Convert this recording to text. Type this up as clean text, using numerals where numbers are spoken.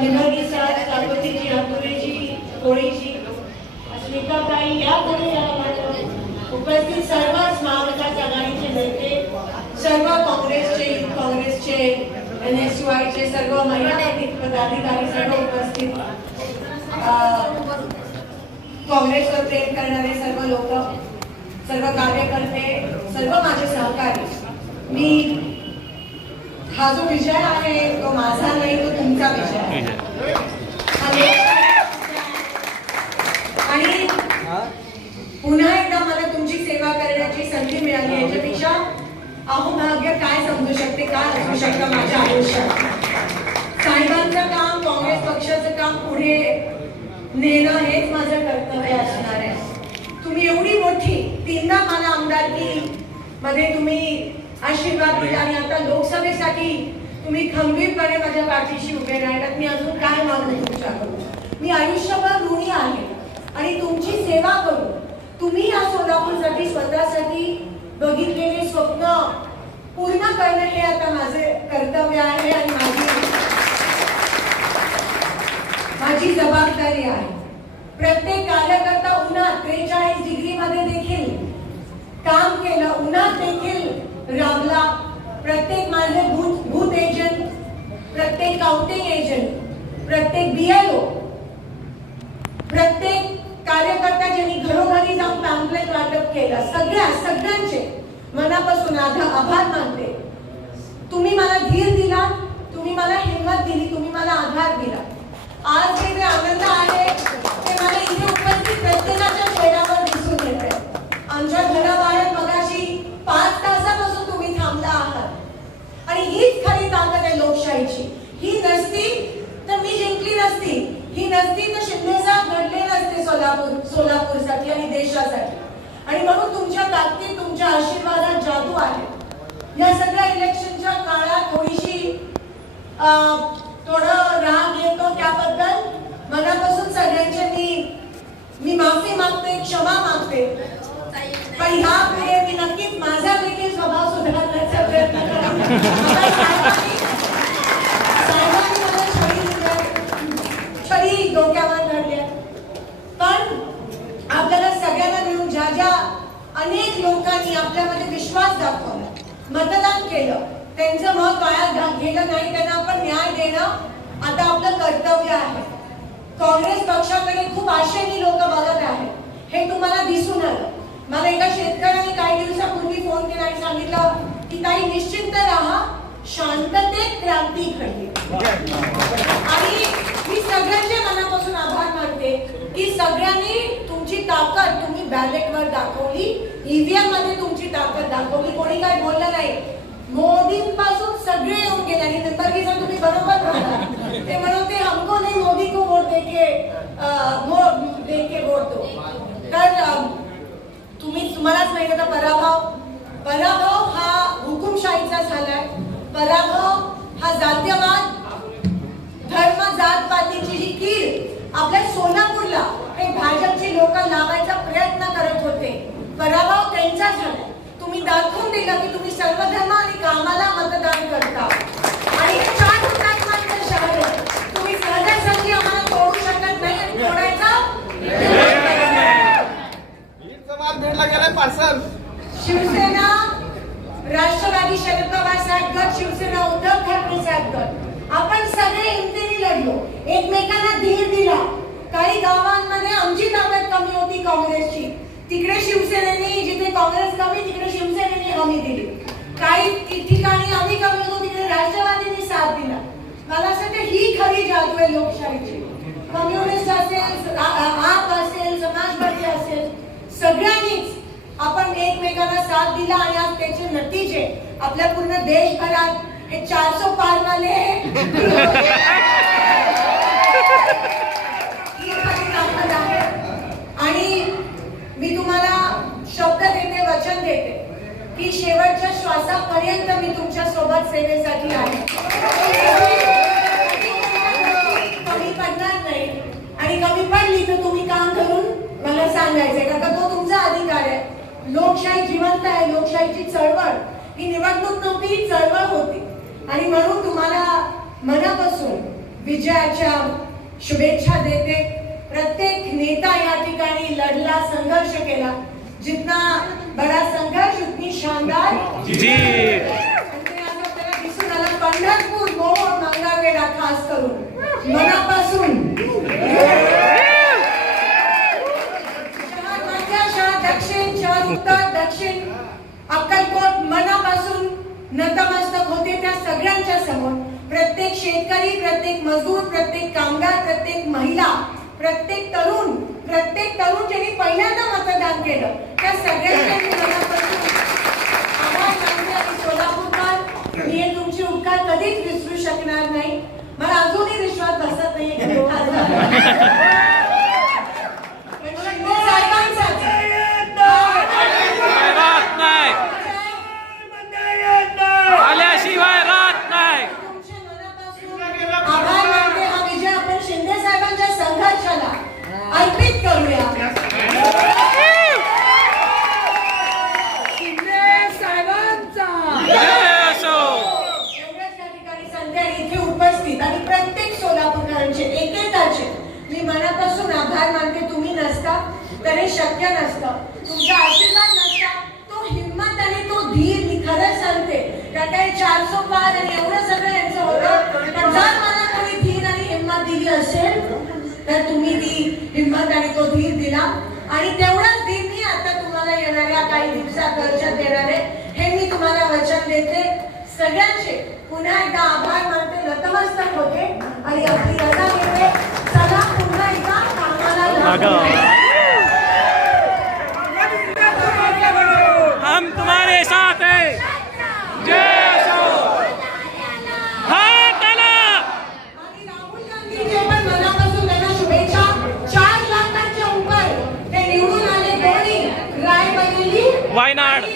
निभागी साथ काकोतीची हातुरेची होळीची अस्मिताताई यापुढे उपस्थित सर्व महाविकास आघाडीचे नेते, सर्व काँग्रेसचे NSUI सर्व महिला पदाधिकारी, सर्व उपस्थित काँग्रेसवर प्रेम करणारे सर्व लोक, सर्व कार्यकर्ते, सर्व माझे सहकारी, मी हा जो विषय आहे तो माझा नाही, तो तुमचा विषय आहे आणि पुन्हा एकदा मला तुमची सेवा करण्याची संधी मिळाली याच्यापेक्षा अहोभाग्य काय समजू शकते, काय असू शकतं माझ्या आयुष्यात. साहेबांचं काम, काँग्रेस पक्षाचं काम पुढे नेणं हेच माझं कर्तव्य असणार आहे. तुम्ही एवढी मोठी 3दा मला आमदारकी मध्ये तुम्ही आशीर्वाद दिला आणि आता लोकसभेसाठी तुम्ही खंबीरपणे माझ्या पाठीशी उभे राहिलात. मी अजून काय मागू तुमच्याकडून. मी आयुष्यभर ऋणी आहे आणि तुमची सेवा करू. तुम्ही या सोलापूरसाठी स्वतःसाठी बघितलेले स्वप्न पूर्ण करणं हे आता माझे कर्तव्य आहे आणि माझी जबाबदारी आहे. प्रत्येक कार्यकर्ता उन्हात 43 डिग्री मध्ये देखील काम केलं, उन्हात देखील राबला. प्रत्येक माझे बूथ एजंट, प्रत्येक काउंटिंग एजंट, प्रत्येक BLO, प्रत्येक कार्यकर्ता ज्यांनी घरोघरी जाऊन पॅम्पलेट वाटप केलं, सगळ्यांचे मनापासून आभार मानते. तुम्ही मला धीर दिला, तुम्ही मला हिंमत दिली, तुम्ही मला आधार दिला. आज जे आनंद आहे ते मला इथे उपस्थित प्रत्येकाच्या चेहऱ्यावर दिसून येत आहे. आमच्या घराबाहेर मगाशी 5 तासापासून तुम्ही थांबला आहात आणि हीच खरी ताकद आहे लोकशाहीची. ही नसती तर मी जिंकली नसती, ही नसती तर शिंदे साहेब घडले नसते सोलापूरसाठी आणि देशासाठी. आणि म्हणून तुमच्या ताकदीत, तुमच्या आशीर्वादात जादू आहे. या सगळ्या इलेक्शनच्या काळात थोडीशी थोडं राग येतो, त्याबद्दल मनापासून सगळ्यांचे मी माफी मागते, क्षमा मागते. पण ह्यापुढे मी नक्कीच माझा देखील स्वभाव सुधारण्याचा प्रयत्न करेन. साहेबांनी मला छडी डोक्यावर धरल्या, पण आपल्याला सगळ्यांना मिळून ज्या अनेक लोकांनी आपल्यामध्ये विश्वास दाखवला, मतदान केलं, त्यांचं मत वाया गेलं नाही, त्यांना आपण न्याय देणं आता आपलं कर्तव्य आहे. काँग्रेस पक्षाकडे खूप आशेने लोक बघत आहेत, हे तुम्हाला दिसून आलं. मला एका शेतकऱ्याने काही दिवसापूर्वी फोन केला आणि सांगितलं की ताई निश्चिंत राहा, शांततेत क्रांती घडली. आणि मी सगळ्यांच्या मनापासून आभार मानते की सगळ्यांनी तुमची ताकद तुम्ही बॅलेटवर दाखवली, EVM मध्ये तुमची ताकद दाखवली. कोणी काय बोललं नाही. मोदींपासून सगळे येऊन गेले आणि निंबर्गीचा तुम्ही बरोबर बोलला. ते म्हणते हमको नहीं मोदी को वोट देके वोट दो. तर तुम्हालाच माहिती होता पराभव हा हुकुमशाहीचा झालाय. पराभव हा जातीयवाद, धर्म, जात पातीची जी कीड आपल्या सोलापूरला हे भाजपची लोक लावायचा प्रयत्न करत होते, पराभव त्यांचा झाला. तुम्ही दाखवून दिलं की तुम्ही सर्व धर्म आणि कामाला मतदान करता. आणि हे 4 हुतात्म्यांचं शहर आहे. तुम्ही सहजासहजी आम्हाला तोडू शकत नाही आणि तोडायचा शिवसेना, राष्ट्रवादी शरद पवार साहेब गट, शिवसेना उद्धव ठाकरे साहेब गट, आपण सगळे हिमतीने लढलो, एकमेकांना धीर दिला. काही गावांमध्ये आमची ताकद कमी होती काँग्रेसची, तिकडे शिवसेनेने, जिथे काँग्रेस कमी तिकडे शिवसेनेने हमी दिली. काही ठिकाणी आम्ही कमी होतो तिकडे राष्ट्रवादीने साथ दिला. मला असं वाटतं ही खरी जादू आहे लोकशाहीची. कम्युनिस्ट असेल, आप असेल, समाजवादी असेल, सगळ्यांनीच आपण एकमेकांना साथ दिला आणि आज त्याचे नतीजे आपल्या पूर्ण देशभरात हे 400 पार वाले आणि मी तुम्हाला शब्द देते, वचन देते की शेवटच्या श्वासापर्यंत मी तुमच्या सोबत सेवेसाठी आहे. कमी पडणार नाही आणि कमी पडली तर तुम्ही काम करून मला सांगायचंय, कारण तो तुमचा अधिकार आहे. लोकशाही जिवंत आहे. लोकशाहीची चळवळ ही निवडणूक नव्हती, ही चळवळ होती. आणि म्हणून तुम्हाला मनापासून विजयाच्या शुभेच्छा देते. प्रत्येक नेता या ठिकाणी लढला, संघर्ष केला. जितना बड़ा संघर्ष उतनी शानदार जीत. आपल्याला दिसून आलं. पंढरपूर मोहोळ मंगळवेढा खास करून मनापासून शहर मध्य, शहर दक्षिण, शहर उत्तर, दक्षिण, अक्कलकोट मनापासून नतमस्तक होते त्या सगळ्यांच्या समोर. प्रत्येक शेतकरी, प्रत्येक मजूर, प्रत्येक कामगार, प्रत्येक महिला, प्रत्येक तरुण ज्यांनी पहिल्यांदा मतदान केलं त्या सगळ्यांचे मी मनापासून आभार मानते. आणि सोलापूरकर, मी हे तुमचे उपकार कधीच विसरू शकणार नाही. मला अजूनही विश्वास बसत नाही की तो खासदार पण शिंदे साहेबांचाच. राहत नाही, आल्याशिवाय राहत नाही. तुमचे मनापासून आभार मानते. हा विजय आपण शिंदे साहेबांच्या संघर्षाला अर्पित करूया. शिंदे साहेबांचा एवढ्याच या ठिकाणी संध्या इथे उपस्थित आणि प्रत्येक सोलापूरकरांचे एकेकाचे मी मनापासून आभार मानते. तुम्ही नसता तर हे शक्य नसतं. तुमचा आशीर्वाद नसता, तो हिंमत आणि तो धीर, मी खरंच सांगते कारण काही 400 पार आणि एवढं सगळं यांचं होतं. पण जर मला कोणी धीर आणि हिंमत दिली असेल तर तुम्ही ती हिंमत आणि तो धीर दिला. आणि तेवढाच धीर मी आता तुम्हाला येणाऱ्या काही दिवसात वर्षात देणार आहे, हे मी तुम्हाला वचन देते. सगळ्यांचे पुन्हा एकदा आभार मानते, नतमस्तक होते आणि आपली रजा घेते. चला पुन्हा एकदा कामाला हम तुम्हारे साथ हैं. जय असो. हात आला. आणि राहुल गांधीचे पण मनापासून त्यांना शुभेच्छा. 4 लाखांच्या उपर ते निवडून आले. दोन्ही रायबरेली वायनाड. आणि